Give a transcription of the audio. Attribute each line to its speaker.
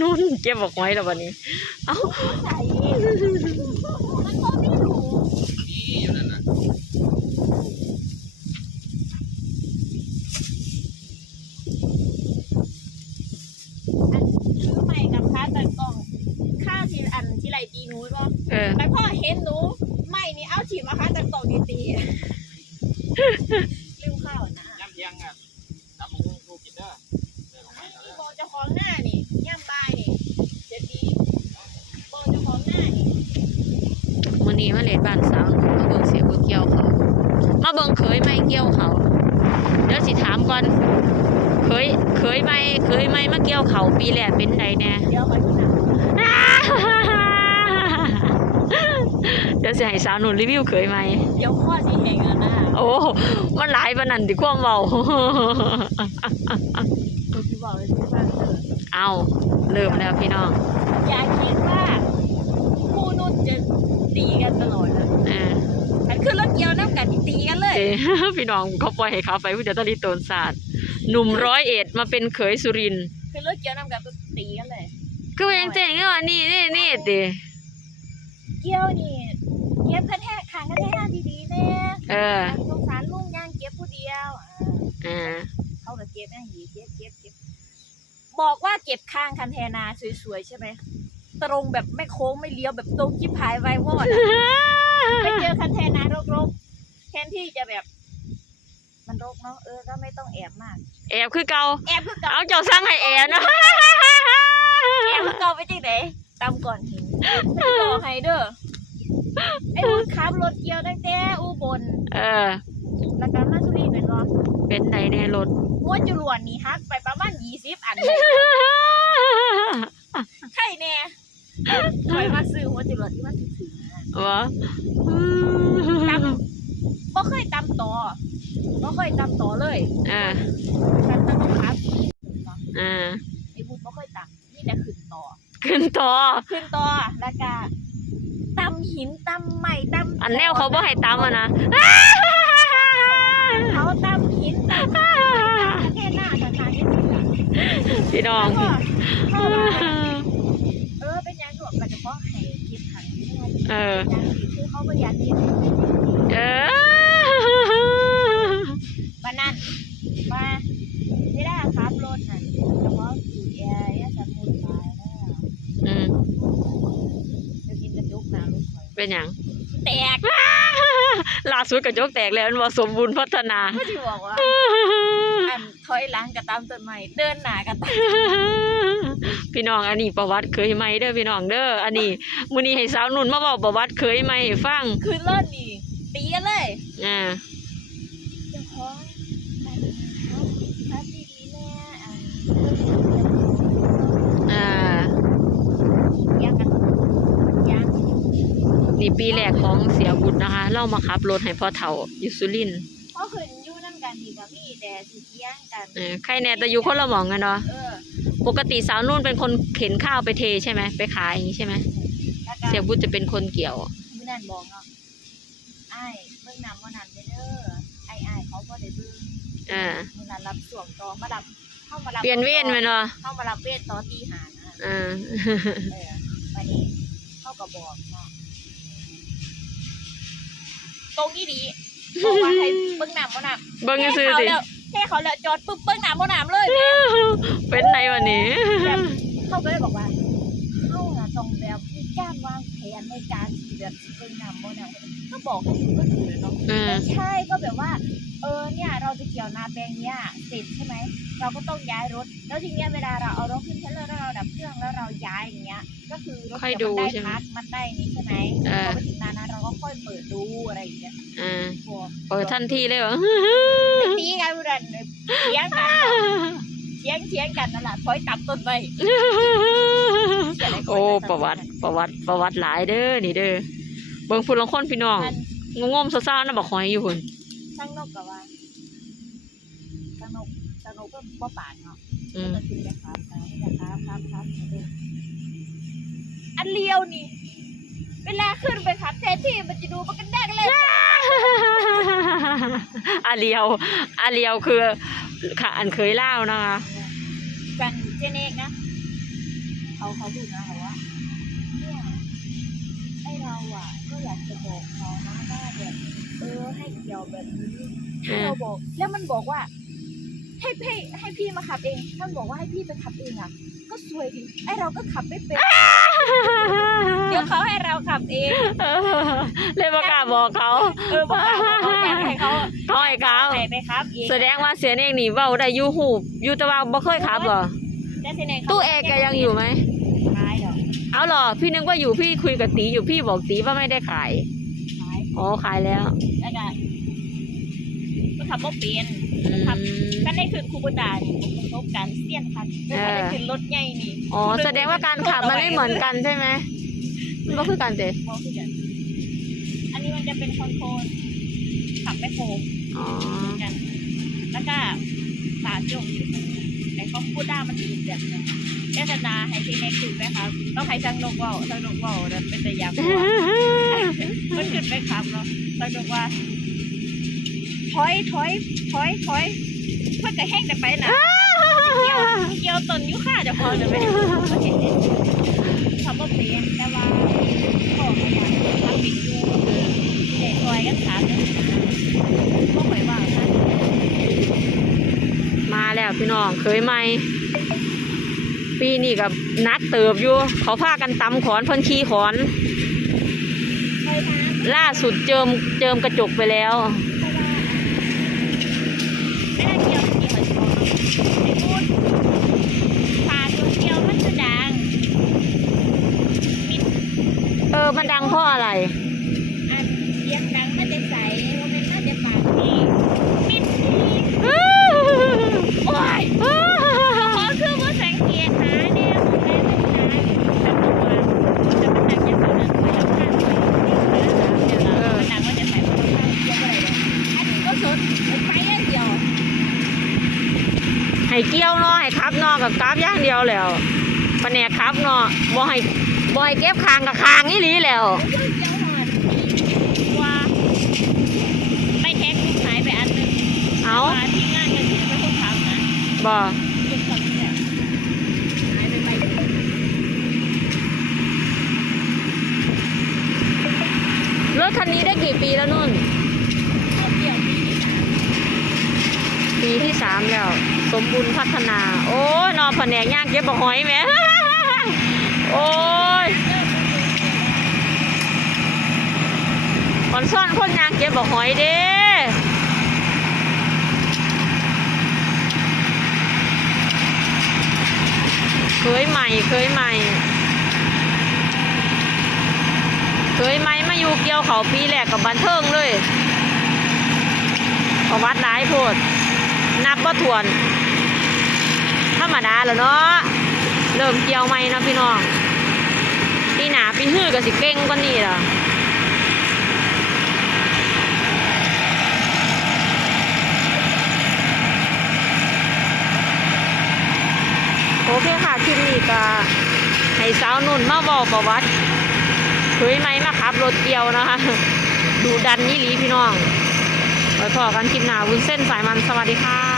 Speaker 1: นุ่นเก็บบอกไว้แล้ววันนี้ เอ้า
Speaker 2: ใส่มันก็ไม่รู้
Speaker 3: นี่อยู่นั่นน่ะ
Speaker 2: อันซื้อใหม่กับค้าตัดกล่องข้าวทีอันที่ไรตีหนูบ่
Speaker 1: เออ
Speaker 2: แต่พ่อเห็นหนูไม่นี่เอาฉีดมาค้าตัดกล่องดีตีลืมข้าวนะ
Speaker 3: ย่ำเทียงอะตำมะฮุ่งกูกินเด้อเดินลงไปเอาเด้อ
Speaker 2: โบเจ้าของหน้านี่ย่ำบายนี่เจะดีโบเจ้าของหน้านี่
Speaker 1: มื้อ นี้มาเล่นบ้านสาวมาเบิ่งเสียเบิ่งเกี่ยวเขามาเบิ่งเคยไหมเกี่ยวเขาเดี๋ยวสิถามก่อนเคยเคยไหมเคยไหมมาเกี่ยวเขาปีแรกเป็นไดแน่
Speaker 2: เดี๋ยวไปที่หน้า
Speaker 1: เดี๋ยวสิให้สาวหนุ่นรีวิวเคยไหม
Speaker 2: เดี๋ยวข้อที่แห่งแล้วนะ
Speaker 1: โอ้มันหลายปานนั้นติความเว้า
Speaker 2: กูจะบอกเลยที่บ้านเถอะ
Speaker 1: เอาเริ่มแล้วพี่น้อง
Speaker 2: อย่าคิดว่าคู่นุ่นจะตีกันตลอดนะ
Speaker 1: เออ
Speaker 2: ฉันขึ้นรถเกียวน้ำกันตีกันเลย
Speaker 1: เอ้ พี่น้องเขาปล่อยให้เขาไปผู้จัดตาลีโตนศาสตร์หนุ่มร้อยเอ็ดมาเป็นเขยสุรินทร์
Speaker 2: ขึ้นรถเกียวน้ำกันปุ๊บตีกันเลย
Speaker 1: ก็ยังเจ๋งไงวะนี่นี่นี่ติ
Speaker 2: เกียวนี่เก็บกระแทกขางกระแทกดีๆแน่
Speaker 1: เออ
Speaker 2: สงสารลุงย่างเก็บผู้เดียวอ่า
Speaker 1: อ่า
Speaker 2: เขาก็เก็บนะหีเก็บเก็บเก็บบอกว่าเก็บข้างคันเทนาสวยๆใช่ไหมตรงแบบไม่โค้งไม่เลี้ยวแบบตรงจิบหายไววอดอะไปเจอคันเทนารกๆแท นที่จะแบบ มันรกเนาะเออก็ไม่ต้องแอบมาก
Speaker 1: แอบคือเก่า
Speaker 2: แอบคือเก่า
Speaker 1: เอาเจ้าสร้างให้แอบนะ
Speaker 2: แอบคือเก่าไปจริงไหนตามก่อนหินไม่รอให้เด้อไอ้รถขับรถเกี่ยวตั้งแต่อุบล
Speaker 1: เออ
Speaker 2: แล้วก็มาสุรินทร์เป็นรอ
Speaker 1: เป็นไหนแน่รถ
Speaker 2: ม้วนจรวดนี่ฮักไปประมาณยี่สิบอันเลยใช่แน่คอยมาซื้อหัวจรวดที่มันถึงๆนะ
Speaker 1: วะ
Speaker 2: ตำ บ่เคยตำต่อบ่เคยตำต่อเลย
Speaker 1: อ่า
Speaker 2: ฉันต้องครับ
Speaker 1: อ่า
Speaker 2: ไอ้บุญบ่เคยตำนี่แต่ขึ้นต่อ
Speaker 1: ขึ้นต่อ
Speaker 2: ขึ้นต่อแล้วก็ตำหินตำใหม่ตำ
Speaker 1: อันแนวเขาบ่ให้ตามอะนะ
Speaker 2: เขาตำหินตำแค่หน้าสถานที่สุดอะ
Speaker 1: พี่น้อง
Speaker 2: แล้วก็เข้ามาเออเป็นยังหลวงกันเฉพาะให้เก็บขังนี่ไง
Speaker 1: เออ
Speaker 2: อย่างที่คือเขาบ่อยากเก็บ
Speaker 1: เออ
Speaker 2: วันนั้น มาไม่ได้ครับรถนั่นเฉพาะอยู่แอร์ยะสมุนไพรแล้ว
Speaker 1: อืม
Speaker 2: จะกินกระจุกหนารถไฟ
Speaker 1: เป็นหยัง
Speaker 2: แตก
Speaker 1: ล่าสุดกระจกแตกแล้วมันว่าสมบูรณ์พัฒนา
Speaker 2: ก็ที่บอกว่าอันถอยหลังกระตามต้นไม้เดินหน้ากระตาม
Speaker 1: พี่น้องอันนี้ประวัติเคยไหมเด้อพี่น้องเด้ออันนี้มื้อนี้ให้สาวนุ่นมาบอกประวัติเคยไหมให้ฟัง
Speaker 2: คืนรถนี่ตีกันเลย
Speaker 1: อ่า
Speaker 2: เจ้าของอันเขาพัดดีๆแน่อัน
Speaker 1: อ่า
Speaker 2: ยังกันยัง
Speaker 1: นี่ ปีแรกของเสียบุตรนะคะเรามาขับรถให้พ่อเฒ่าอยู่สุรินทร์
Speaker 2: เพราะคืนอยู่นั่นกันนี่ก็มีแต่สิเที่ยงกัน
Speaker 1: เออใครแน่แต่อยู่คนละหม่องกันเนาะ
Speaker 2: เออ
Speaker 1: ปกติสาวนุ่นเป็นคนเข็นข้าวไปเทใช่ไหมไปขายอย่างนี้ใช่ไหม
Speaker 2: แล้วก็
Speaker 1: เสียบุตรจะเป็นคนเกี่ยว
Speaker 2: มื้อนั้นบอกเนาะไอ้ายเบิ่งน้ำว่านั้นไปเด้อไอ้ไอ้ายเขาบ่ได้เบิ่ง
Speaker 1: อ่า
Speaker 2: มื้อนั้นรับส่วงต่อมารับเข้ามารับ
Speaker 1: เปลี่ยนเวรไหมเนาะ
Speaker 2: เข้ามารับเวรต่อตีหานะ
Speaker 1: อ่า
Speaker 2: เออวันนี้เข้ากับบอกเนาะ ตรงนี้ดีบอกว่าให้เบิ้งน้ำบ่น้ำ
Speaker 1: เบิ่งซื่อ
Speaker 2: แค่เขา
Speaker 1: สิ
Speaker 2: แล้วแค่เขาแล้วจอดปุ๊บเบิ้งน้ำบ่น้ำเลย
Speaker 1: เป็นไงวันนี้
Speaker 2: แบบเขาก็เลยบอกว่าเขาอะต้องแบบมีการวางแผนในการที่แบบสิเบิ้งน้ำบ่น้ำก็บอกให้ก็ถูกเลยเนาะ
Speaker 1: อ่า
Speaker 2: ไม่ใช่ก็แบบว่า เออเนี่ยเราจะเกี่ยวนาแปลงเนี้ยเสร็จใช่ไหม เราก็ต้องย้ายรถ แล้วทีเนี้ยเวลาเราเอารถขึ้นเทรลเลอร์แล้วเราดับเครื่องแล้วเราย้ายอย่างเงี้ย ก็คือรถ
Speaker 1: ค่อย
Speaker 2: เกี่ยว
Speaker 1: ดู
Speaker 2: มันได้
Speaker 1: ใช่ไหม
Speaker 2: พักมันได้นี้ใช่ไหม
Speaker 1: เออ
Speaker 2: พอไปถึงนานั้นเราก็ค่อยเปิดดูอะไรอย่างเงี้ย
Speaker 1: อ่า
Speaker 2: พอ
Speaker 1: เปิดทันทีเลยเหรอ
Speaker 2: ไปตีกันดูดันเถียงกันเถียงเถียงกันนั่นแหละถอยตับต้นไป
Speaker 1: โอ้ประวัติประวัติประวัติหลายเด้อนี่เด้อเบิ่งฝุ่นลองคนพี่น้อง
Speaker 2: มัน
Speaker 1: งงๆซ่าๆน่ะบอกหอยอยู่หุ่น
Speaker 2: ช่างนกกับว่าช่างนก ช่างนกก็บ่ปานเนาะ
Speaker 1: อืม
Speaker 2: ก็คือจะครับนะครับครับครับอันเลียวนี่ เวลาขึ้นไปขับแทนที่มันจะดูมันกันแดกเลย
Speaker 1: อาเลียวอาเลียวคือค่ะอันเคยเล่านะคะ
Speaker 2: กันเจเนกนะเขาเขาพูดนะเขาว่าเนี่ยไอเราอะ ก็อยากจะบอกเขานะว่าแบบเออให้เกี่ยวแบบนี้ให้เราบอก แล้วมันบอกว่า ให้พี่ให้พี่มาขับเองมันบอกว่าให้พี่ไปขับเองอะ ก็สวยดิไอเราก็ขับไม่เป็น เดี๋ยวเขาให้เราขับเอง
Speaker 1: เออเลยประกล้าศบอกเขา
Speaker 2: เออบอกว่าเขาอยากให้เขา
Speaker 1: เขาให้เขา
Speaker 2: ไปไปครับเอง
Speaker 1: แสดงว่าเสียเองนี่เว้าได้อยู่หูบอยู่แต่ว่าบ่เคยขับเหรอ
Speaker 2: แต่เจเนกขา
Speaker 1: ตู้แอร์แกยังอยู่ไหม
Speaker 2: ขายเหรอ
Speaker 1: เอาเหรอพี่นึกว่าอยู่พี่คุยกับตีอยู่พี่บอกตีว่าไม่ได้ขาย
Speaker 2: ขาย
Speaker 1: อ๋อขายแล้ว
Speaker 2: แล้วก็ก็ขับบ่เป็น
Speaker 1: อืม
Speaker 2: ครับก็ได้ขึ้นคูบูตานี่ผมประสบการณ์เสี้ยนคัน
Speaker 1: เออ
Speaker 2: ก็ได้ขึ้นรถใหญ่นี่
Speaker 1: อ๋อแสดงว่าการขับมันไม่เหมือนกันใช่ไหมมันก็คือกันเตะ
Speaker 2: มองขึ้นกัน อันนี้มันจะเป็นคอนโทรลขับไม่โค้ง
Speaker 1: อ๋อ
Speaker 2: กัน แล้วก็ตาจงอยู่แต่เขาพูดได้มันอีกแบบหนึงเจษนาให้ที่ในขึ้นไหมครับต้องให้ช่างนกเว่าช่างนกเว่าแล้วเป็นแต่ยามมันขึ้นไปครับเนาะช่างนกว่า ถอยถอยถอยถอยเพื่อกระแห้งแต่ไปนะเกี่ยวเกี่ยวตนอยุค่าเดี๋ยวพอจะไปเขาเห็นเนี่ยคำว่าเพลงแต่ว่าพ่อเขาว่าทำปิดอยู่เด็กซอยกันขาดเลยก็หมายว่านะ
Speaker 1: มาแล้วพี่น้องเคยไหมปีนี้กับนักเติบอยู่ เขาพากันตำขอนเพิ่นขี่ขอน
Speaker 2: เคยทำ
Speaker 1: ล่าสุดเจิมเจิมกระจกไปแล้ว
Speaker 2: เพราะว่าไม่ได้เกี่ยวที่เหมือน เอ
Speaker 1: อ มันดังเพราะอะไร
Speaker 2: อันเสียงดังมันจะใสว่ามันน่าจะปากนี่มิดนี่โอ้ยขอคือว่าสังเกตหาเนี่ยผมได้ไม่นานแต่บอกว่าจะมันดังอย่างนั้นไปแล้วข้างไปเดี๋ยวนะมันดังก็จะใส่ข้างเยอะอะไรเลยอันนี้ก็สุดไปอย่างเดียว
Speaker 1: ให้เกี้ยวเนาะให้ขับเนาะกับกราฟอย่างเดียวแล้วปะแนกขับเนาะบ่ให้บ่ให้เก็บคางกับคางนี่หลีแล้ว
Speaker 2: เดี๋ยวเดี๋ยวหอนว่าไม่แท็กลูกหายไปอันหนึ่ง
Speaker 1: เอา
Speaker 2: ว่าที่งานกันที่ไม่ต้องทำนะ
Speaker 1: บ่
Speaker 2: ลูกคนเนี่ยหายไปไปเร
Speaker 1: ถคันนี้ได้กี่ปีแล้วนุ่น
Speaker 2: กี่ยวปีที่สาม
Speaker 1: ปีที่สามแล้ว สมบูรณ์พัฒนา โอ้นอนแผนกย่างเก็บบ่หอยแหมโอ้ยคนซ่อนคนย่างเก็บบ่หอยเด้เคยใหม่เคยใหม่เคยไหมมาอยู่เกี่ยวเขาปีแรกกับบันเทิงเลยประวัติหลายโพด นับว่ทวน ธรรมดาแล้วเนาะเริ่มเกี่ยวไหม่นะพี่น้องปีหนาปีฮื้อก็สิเก่งกว่านี้ล่ะโอเคค่ะคลิปนี้ก็ให้สาวนุ่นมาบอกประวัติเคยไหมมาขับรถเกี่ยวนะคะ ดูดันนี่หลีพี่น้องไว้พอกันคลิปหน้าวุ้นเส้นสายมันสวัสดีค่ะ